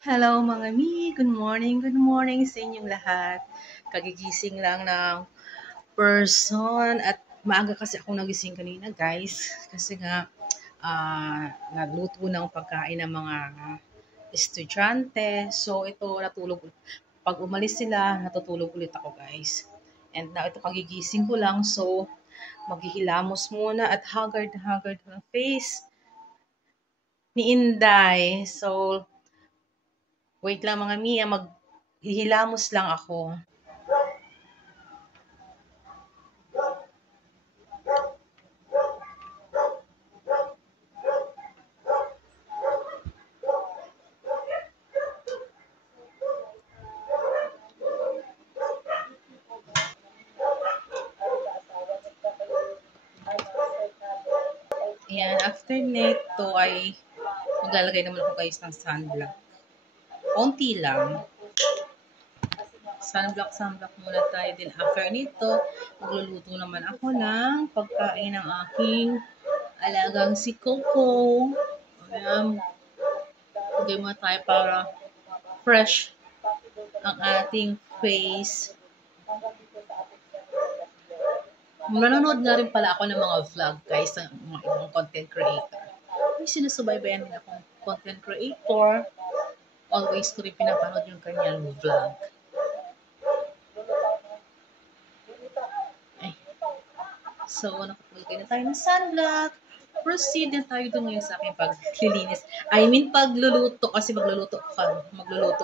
Hello mga mi! Good morning sa inyong lahat. Kagigising lang ng person at maaga kasi ako nagising kanina guys. Kasi nga nagluto ng pagkain ng mga estudyante. So ito natulog. Pag umalis sila, natutulog ulit ako guys. And now ito kagigising ko lang so maghihilamos muna at haggard na haggard ng face ni Inday. So wait lang mga Mia, maghihilamos lang ako. Ayan, after nito ay maglalagay naman ako guys ng sunblock. Konti lang. Sunblock muna tayo. Then after nito, magluluto naman ako ng pagkain ng aking alagang si Coco. Ayan, lagay muna tayo para fresh ang ating face. Manonood nga rin pala ako ng mga vlog guys ng mga ibang content creator. May sinusubaybayan din akong content creator. Always ko rin pinapanood yung kanyang vlog. Ay. So, nakapulgay na tayo ng sunblock. Proceed na tayo doon ngayon sa aking paglilinis. I mean, pagluluto kasi magluluto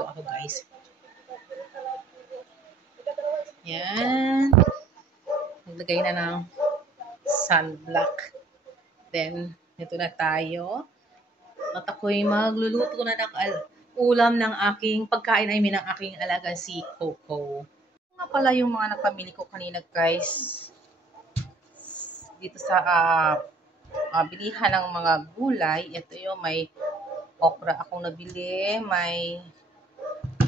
ako guys. Yan. Naglagay na ng sunblock. Then, ito na tayo. At ako'y magluluto na ng ulam ng aking pagkain, I mean, ng aking alaga si Coco. Nga pala yung mga napamili ko kanina guys. Dito sa bilihan ng mga gulay. Ito yung may okra akong nabili, may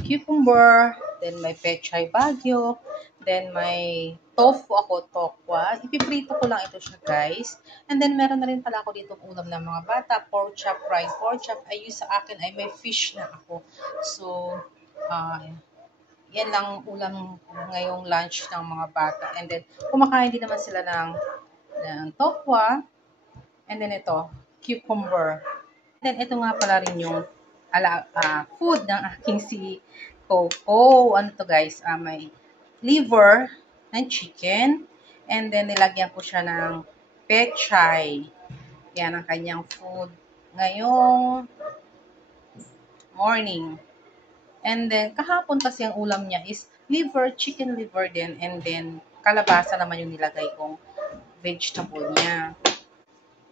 cucumber, then may pechay bagyo, then may tofu ako, tokwa. Ipiprito ko lang ito siya guys. And then meron na rin pala ako dito ulam ng mga bata, pork chop, fried pork chop. Ay sa akin ay may fish na ako. So, yan lang ulam ngayong lunch ng mga bata. And then, kumakain din naman sila ng tokwa. And then ito, cucumber. And then ito nga pala rin yung food ng aking si Coco. Ano to guys? May liver ng chicken. And then nilagyan ko siya ng pechay. Yan ang kanyang food ngayong morning. And then kahapon kasi ang ulam niya is liver, chicken liver din. And then kalabasa naman yung nilagay kong vegetable niya.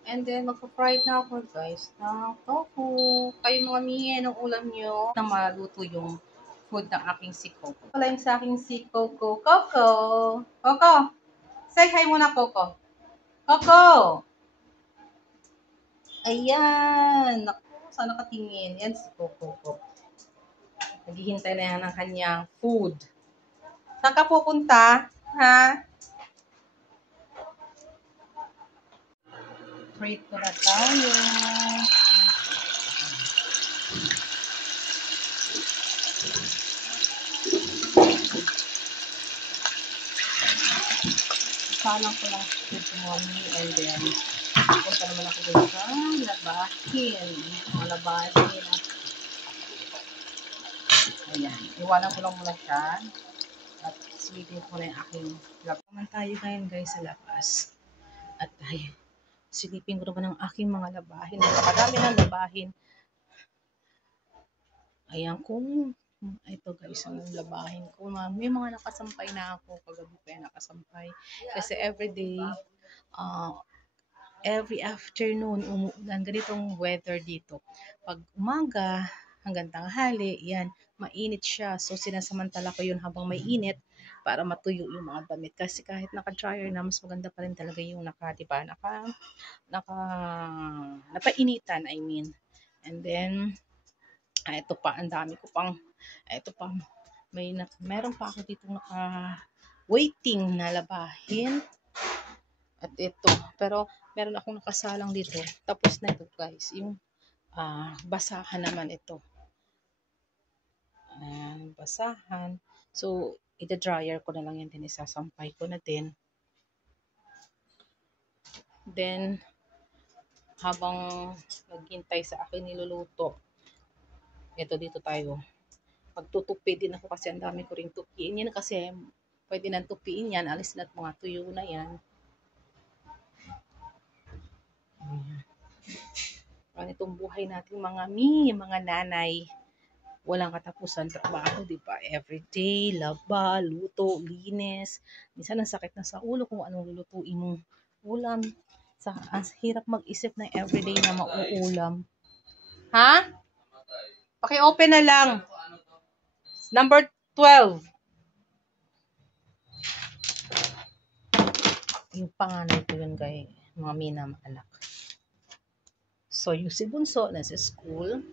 And then, magpa-fried na ako, guys, ng tofu. Kayo mga miye, anong ulam nyo na maluto yung food ng aking si Coco. Pala yung sa aking si Coco. Coco! Coco! Say hi muna, Coco. Coco! Ayan! Naku, sana katingin. Yan si Coco. Naghihintay na yan ng kanyang food. Saan ka pupunta? Ha? Prito na tayo. Salang ko lang ito mommy and then punta naman ako dun sa labahin. Malabahin. Ayan. Iwanan ko lang muna siya. At sweetin ko na yung aking lab. Naman tayo ngayon guys sa labas. At tayo. Silipin ko naman ang aking mga labahin. Napakarami ng labahin. Ayan kung ito guys ang labahin ko. May mga nakasampay na ako. Kagabi pa yung nakasampay. Kasi everyday, every afternoon, umuulan. Ganitong weather dito. Pag umaga, hanggang tanghali, yan, mainit siya. So, sinasamantala ko yun habang may init para matuyo yung mga damit. Kasi kahit naka-dryer na, mas maganda pa rin talaga yung diba, napainitan, I mean. And then, ito pa, ang dami ko pang, ito pa, meron pa ako dito waiting na labahin. At ito, pero meron akong nakasalang dito. Tapos na ito guys, yung basahan naman ito. basahan. So, ida-dryer ko na lang yan din, isasampay ko na din. Then, habang naghintay sa akin niluluto, ito dito tayo. Magtutupi din ako kasi ang dami ko ring tupiin. Yan kasi, pwede nang tupiin yan. Alis na mga tuyo na yan. Ano itong buhay natin mga nanay. Walang katapusan trabaho, di ba? Everyday, laba, luto, linis. Minsan ang sakit na sa ulo kung anong lulutuin mong ulam. Ang hirap mag-isip na everyday na mauulam. Ha? Paki-open na lang. Number 12. Yung panganay ko yun, guys. Mga minamaanak. So, yung si Bunso, nasa school.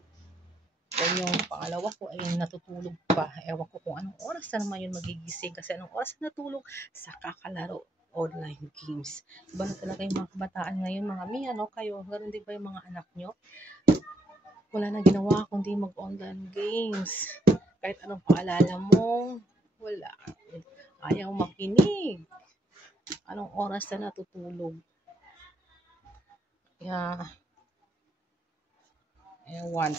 Then yung pangalawa ko ay natutulog pa. Ewan ko kung anong oras na naman yun magigising. Kasi anong oras na natulog sa kakalaro online games. Iba na talaga yung mga kabataan ngayon, mga ano kayo. Ganun din ba yung mga anak nyo? Wala na ginawa kundi mag-online games. Kahit anong paalala mo, wala. Ayaw makinig. Anong oras na natutulog? Kaya, ewan.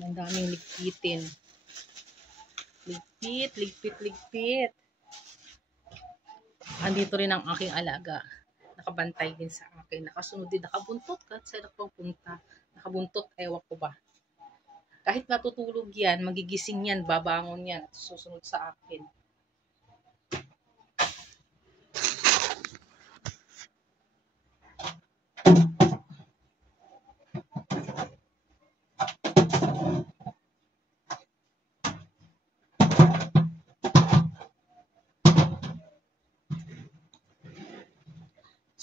Ang daming ligpitin. Ligpit. Andito rin ang aking alaga. Nakabantay din sa akin. Nakasunod din, nakabuntot kahit saan ako punta. Nakabuntot, ewan ko ba. Kahit natutulog yan, magigising yan, babangon yan, at susunod sa akin.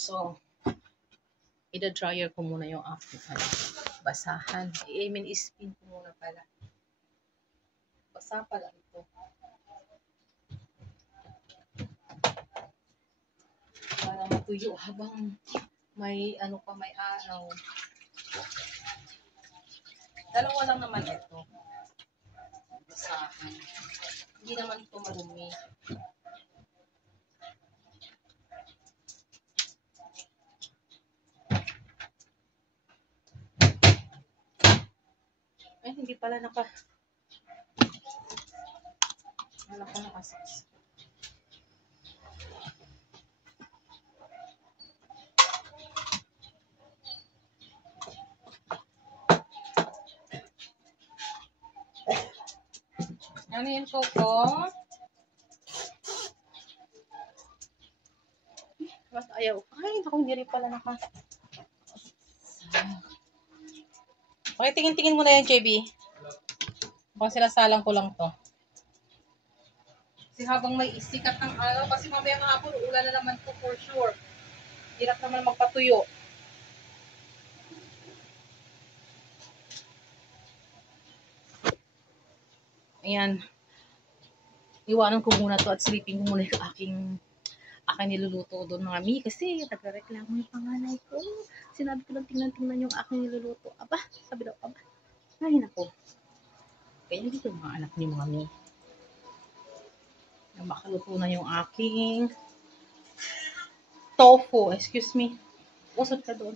So, ida-dryer ko muna yung aking basahan. Spin ko muna pala. Basa pala ito. Para matuyo habang may may araw. Dalawa lang naman ito. Basahan. Hindi naman ito marumi. Ay, hindi pala nakasaks. Ano yung coco? Mas ayaw. Ay, hindi rin pala Okay, tingin-tingin mo na yan, JB. Baka sinasalang ko lang to. Kasi habang may isikat ng araw, kasi mamaya nga hapon, ulan na naman to for sure. Hirap naman magpatuyo. Ayan. Iwanan ko muna to at sleeping ko muna yung aking niluluto doon mga mi. Kasi nagreklamo yung panganay ko. Sinabi ko lang tingnan yung aking niluluto. Aba, sabi daw, aba. Ay, nako. Kaya dito yung mga anak niyo mga mi. Makaluto na yung aking tofu. Excuse me. Usod ka doon.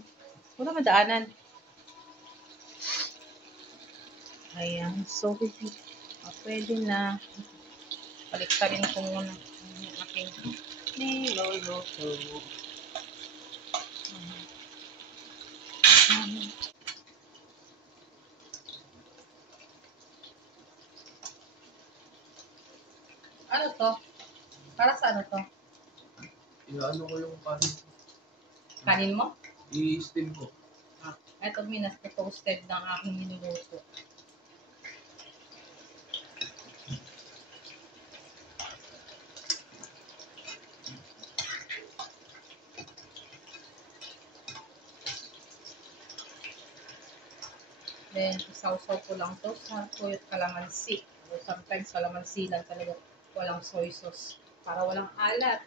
Wala madaanan. Ayan. So, pwede na. Paliktarin ko muna yung aking niluluto. Ano to? Para sa ano to? Ano ko yung kanin. Kanin mo? I-steam ko. Ito minas na toasted ng aking niluluto. Then, isaw-saw ko lang to sa tuyot kalamansi. Or sometimes kalamansi lang talaga. Walang soy sauce. Para walang alat.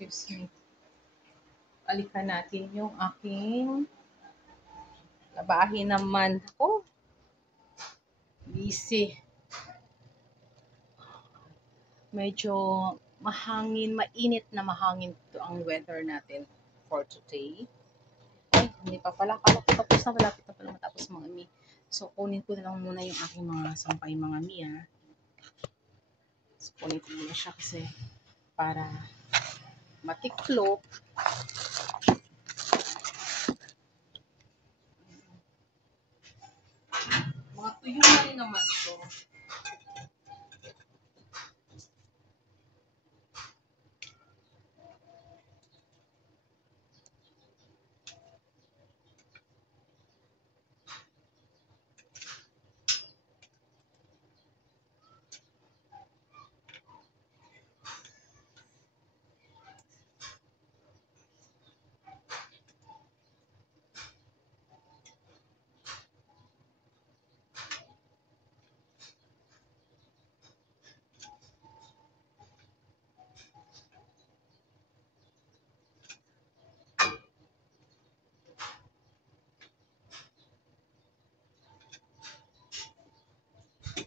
Excuse me. Balikan natin yung aking labahin naman. Ako, busy. Medyo mahangin, mainit na mahangin to ang weather natin for today. Ay, hindi pa pala. Kala ko tapos na. Malapit na pala matapos mga mi. So, kunin ko na lang muna yung aking mga sampay mga mi, ha. So, kunin ko muna siya kasi para matiklop. Mga tuyo na rin naman to.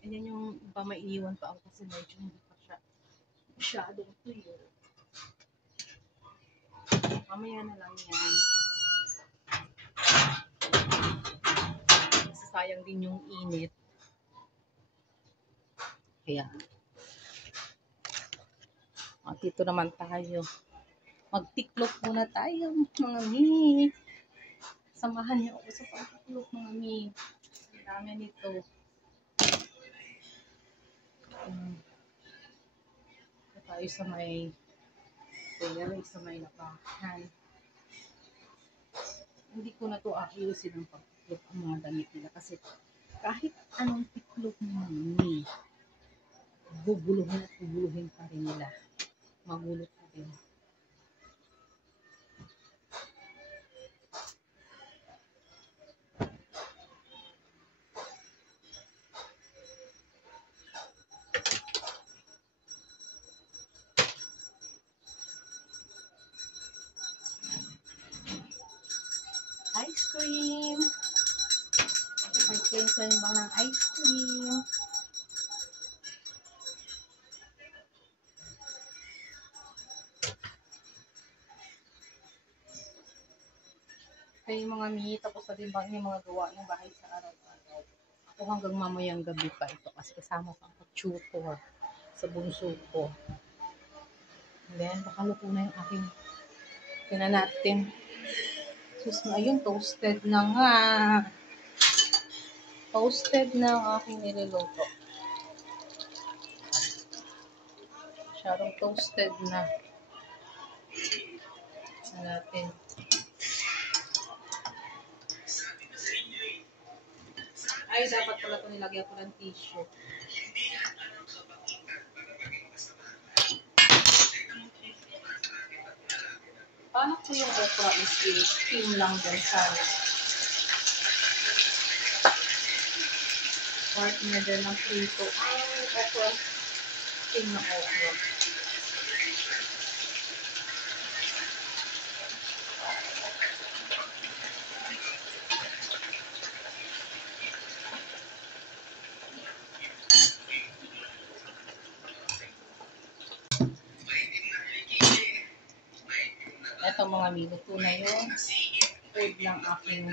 Ayan yung iba may iwan pa ako kasi medyo hindi pa siya masyadong tuyo. Mamaya na lang yan. Kasi sayang din yung init. Kaya, dito naman tayo. Magtiklop muna tayo, mga mi. Samahan niyo ako sa pagtiklop, mga mi. Ang dami nito. Tayo sa may sa may labahan. Hindi ko na to ayusin ang pagtiklop ang mga damit nila kasi kahit anong tiklop ng mga mi, bubuluhin at bubuluhin pa rin nila. Magulo pa rin. Ice cream! May claim ba ng ice cream? Kaya yung mga mi, tapos na din ba yung mga gawa ng bahay sa araw-araw. Ako hanggang mamayang gabi pa ito kasi kasama ko ang tutor sa bunso ko. And then, baka luto na yung aking natin. Sus na, ayun, toasted na nga. Toasted na ang aking niluluto. Masyadong toasted na. Sa natin. Ay, dapat pala ito nilagyan ko ng tissue. Paano ko yung okra is steam lang dyan sa partner din ng prito. Ay, okra. Steam na okra. Ito mga minuto na yung food ng aking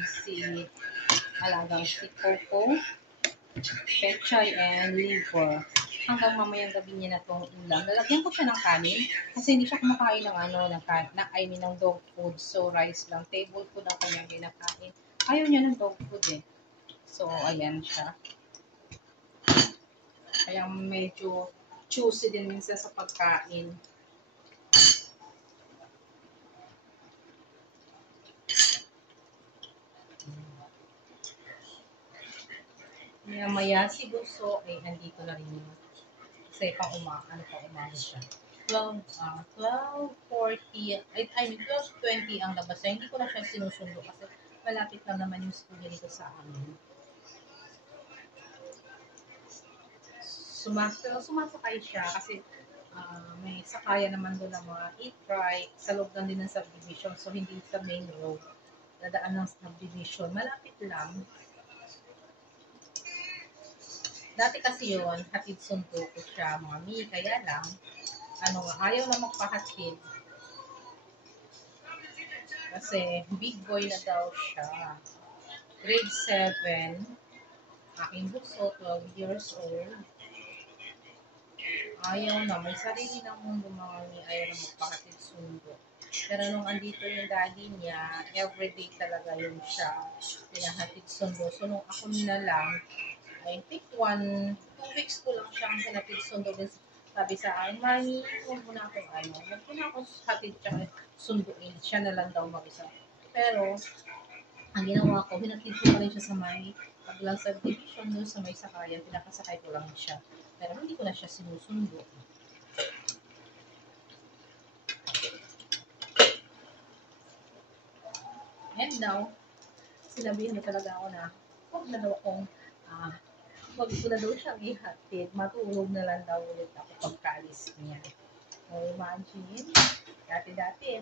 alagang si Coco, pechay, and liver. Hanggang mamayang gabi niya na itong ulam. Lalagyan ko siya ng kanin kasi hindi siya kumakain ng ng dog food. So, rice lang. Table food ang kanyang kinakain. Ayaw niya ng dog food eh. So, ayan siya. Kaya medyo choosy din minsan sa pagkain. Maya si Buso ay andito na rin yun. Kasi umaga siya. 12:40, I mean 12:20 ang labas niya. Hindi ko na siya sinusundo kasi malapit lang naman yung school dito sa amin. Sumasakay siya kasi May sakaya naman doon ng mga eat right sa loob lang din ng subdivision. So, hindi sa main road. Dadaan ng subdivision. Malapit lang. Dati kasi yun, hatid sundo ko siya, mami. Kaya lang, ayaw na magpahatid. Kasi big boy na daw siya. Grade 7. Aking bunso, 12 years old. Ayaw na. May sarili ng mundo, mami. Ayaw na magpahatid sundo. Pero nung andito yung daddy niya, everyday talaga yun siya. Pinahatid sundo. So, nung ako na lang, I think 2 weeks ko lang siyang hinatid sundo. Sabi sa akin, mami, huwag mo na akong huwag mo na akong hatid siya sunduin. Siya na lang daw mag-isa. Pero, ang ginawa ko, hinatid ko pa rin siya sa may paglang subdivision doon sa may sakayan. Pinakasakay ko lang siya. Pero hindi ko na siya sinusundo. And now, sinabihan na talaga ako na huwag na daw akong huwag ko na daw siyang ihatid. Matulog na lang daw ulit ako pagkaalis niya. So, imagine, dati-dati,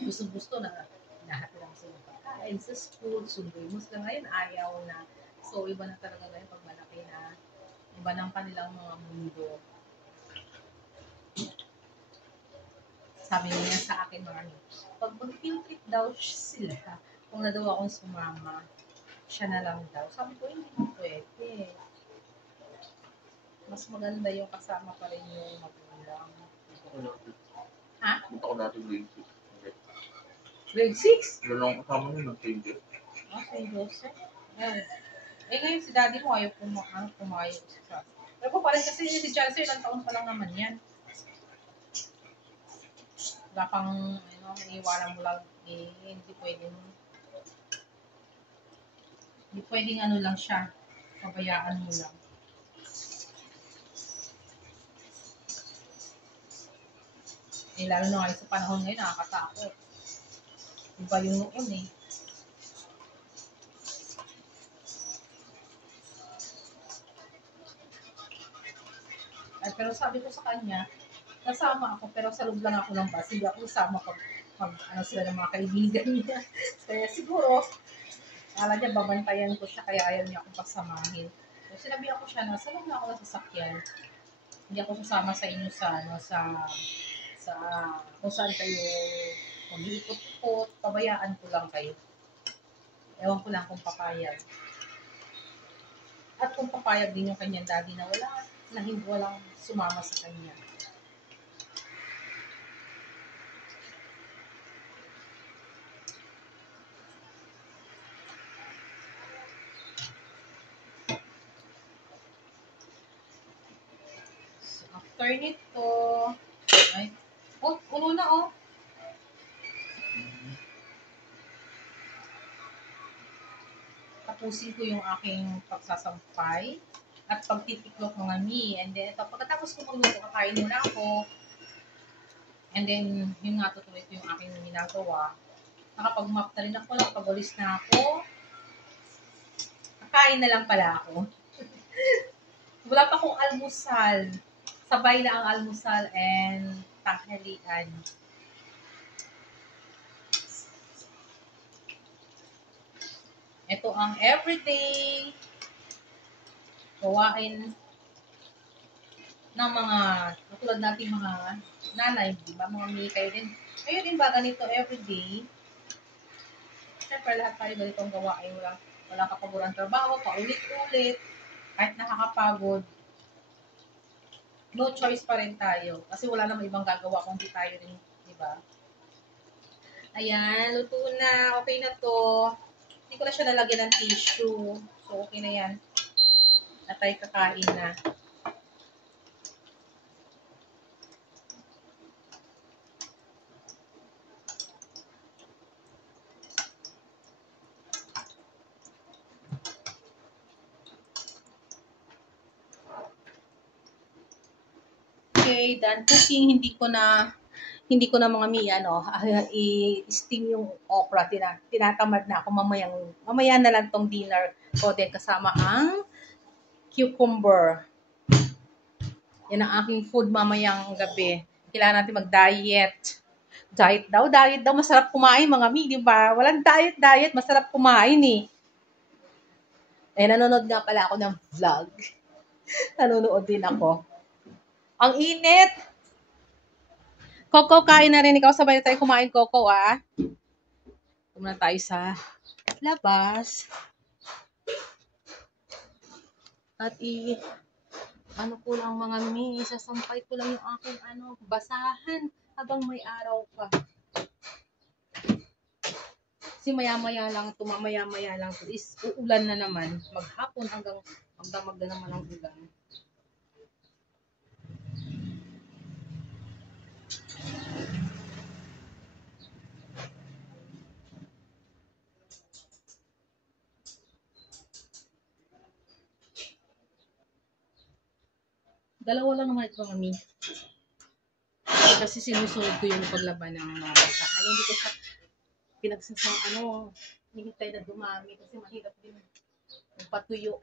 gusto-gusto na nahatid ako sa pagkain sa school, sunduin mo sila. Ngayon, ayaw na. So, iba na talaga ngayon pag malaki na. Iba ng kanilang mga mundo. Sabi niya sa akin, mami, pag mag-field trip daw sila, kung na daw akong sumama, siya na lang daw. Sabi ko, hindi mo pwede. Mas maganda yung kasama pa rin yung magulang. Ha? Punta ko natin grade 6. Grade 6? Dalawang kasama nyo nag-change. St. Joseph? Ngayon si daddy mo ayaw pumayag sa. Pero pa rin kasi si Chelsea, ilang taon pa lang naman yan. Wala pang, iiwanan mo lang, hindi pwedeng lang siya. Pabayaan mo lang. Lalo na ngayon sa panahon ngayon, nakakatakot. Iba yung noon eh. Pero sabi ko sa kanya, nasama ako, pero sa loob lang ako ng bus. Hindi ako kasama pag sila ng mga kaibigan niya. Kaya siguro, akala niya babantayan ko siya, kaya ayaw niya akong pasamahin. So, sinabihan ko siya na, sa loob na ako ng sasakyan. Hindi ako sasama sa inyo sa kung saan kayo mag-iikot-ikot, pabayaan ko lang kayo. Ewan ko lang kung papayag. At kung papayag din yung kanyang daddy na walang sumama sa kanya. So, after nito, puno na oh. Tapusin ko yung aking pagsasampay at pagtitiklop mga mi. And then, pagkatapos ko magluto, kakain muna ako. And then, yun nga, tutuloy ko yung aking ginagawa. Nakapag-map na rin ako, nakapag-ulis na ako. Kakain na lang pala ako. Wala pa akong almusal. Sabay na ang almusal and tanghalian. Ito ang everyday gawain ng mga katulad nating mga nanay, di ba? Mga mikay din. Ayun din ba ganito everyday? Siyempre lahat tayo ganitong gawain. Walang kapaborang trabaho, paulit-ulit. Kahit nakakapagod, no choice pa rin tayo. Kasi wala namang ibang gagawa kung di tayo rin, di ba? Ayan, luto na. Okay na to. Hindi ko na siya nalagyan ng tissue. So, okay na yan. At tayo kakain na. Okay, done cooking. Hindi ko na mga i-steam yung okra. Tinatamad na ako mamaya na lang tong dinner ko din kasama ang cucumber. Yan ang aking food mamayang gabi. Kailangan natin mag-diet. Diet daw, diet daw. Masarap kumain, mga mi, di ba? Walang diet, masarap kumain eh. Eh, nanonood nga pala ako ng vlog. Nanonood din ako. Ang init! Coco, kain na rin ikaw. Sabay na tayo kumain, Coco, ah. Tumuna tayo sa labas. At ano ko lang mga mi, sasampay ko lang yung aking basahan habang may araw pa. Kasi maya-maya lang, tumamaya-maya lang is uulan na naman. Maghapon hanggang magdamag na naman ang ulan. Dalawa lang naman ito mga mi. Kasi sinusunod ko yung paglaban ng mga basahan. Hindi ko siya pinagsasang hinihintay na dumami kasi mahirap din patuyo.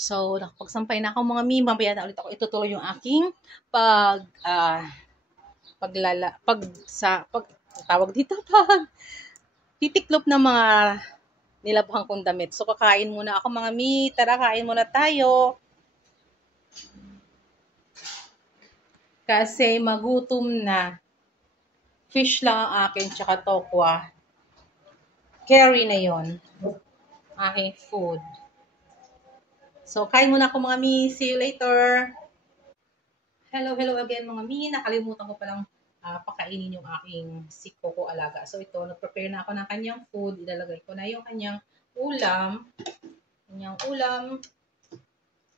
So, nakapagsampay na ako mga mi, mamaya na ulit ako itutuloy yung aking tawag dito, titiklop ng mga nilabhang kong damit. So, kakain muna ako mga mi. Tara, kain muna tayo. Kasi magutom na. Fish lang ang akin, tsaka tokwa. Carry na yon aking food. So, kain muna ako mga mi. See you later. Hello again mga mi. Nakalimutan ko palang pakainin yung aking si Coco alaga. So, ito, nag-prepare na ako ng kanyang food. Ilalagay ko na yung kanyang ulam.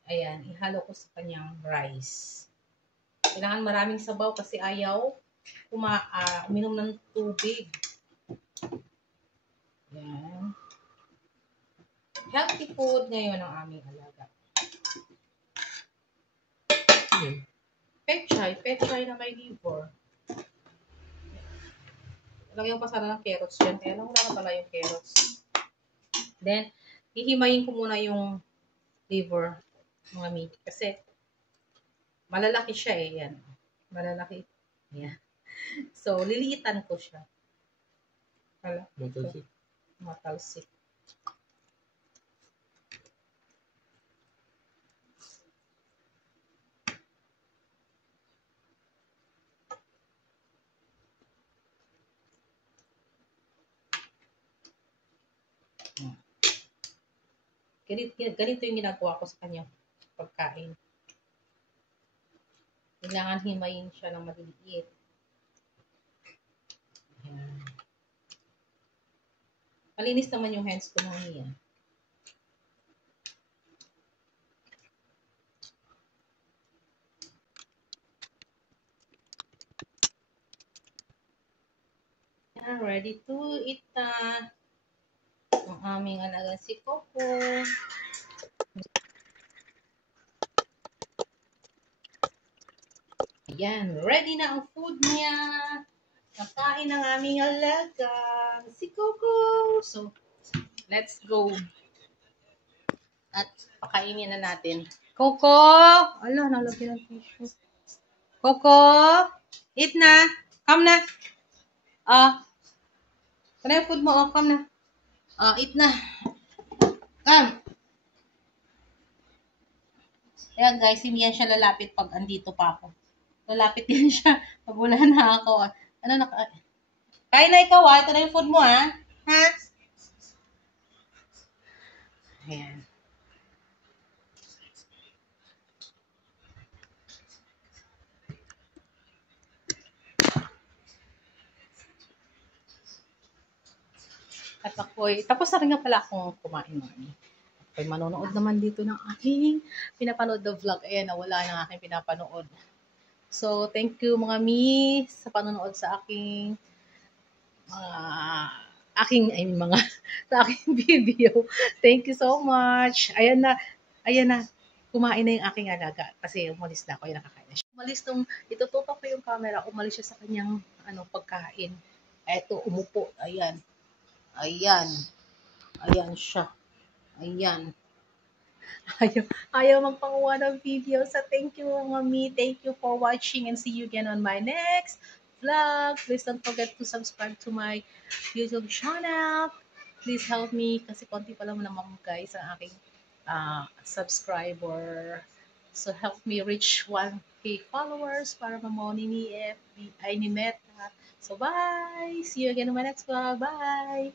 Ayan, ihalo ko sa kanyang rice. Kailangan maraming sabaw kasi ayaw uminom ng tubig. Ayan. Healthy food ngayon ang aming alaga. Pechay na may liver. Lagyan ko pa sana ng carrots dyan. Kaya lang wala na pala yung carrots. Then, hihimayin ko muna yung liver, mga meat. Kasi, malalaki siya eh. Yan. Malalaki. Yan. So, liliitan ko siya. Matalsik. Ganito yung ginagawa ko sa kanyang pagkain. Kailangan himayin siya ng maliliit. Ayan. Malinis naman yung hands ko ng niya. Ready to eat na. Ang aming alaga si Coco. Ayan, ready na ang food niya. Nakain ng aming alaga si Coco. So, let's go. At pakainin na natin. Coco! Ala, nalagyan ng tissue. Coco! Eat na! Come na! Ano yung food mo? Come na. Eat na. Come. Ayan guys, hindi yan siya lalapit pag andito pa ako. Lalapit yan siya pag wala na ako. Kain na ikaw Ito na yung food mo Ha? Ayan. At ako'y, tapos na rin nga pala akong kumain. Ako'y manonood naman dito ng aking pinapanood na vlog. Ayan, nawala ng aking pinapanood. So, thank you mga mi sa panonood sa aking sa aking video. Thank you so much. Ayan na. kumain na yung aking alaga kasi umalis na ako, yung nakakain na siya. Umalis nung itututok ko yung camera, umalis siya sa kanyang pagkain. Eto, umupo. Ayan. Ayan. Ayan siya. Ayan. Ayaw, ayaw magpakuha ng video. So, thank you, Mami. Thank you for watching and see you again on my next vlog. Please don't forget to subscribe to my YouTube channel. Please help me kasi konti pa lang naman guys ang aking subscriber. So, help me reach 1K followers para mamoni ni FB, ay ni Meta. So, bye! See you again on my next vlog. Bye!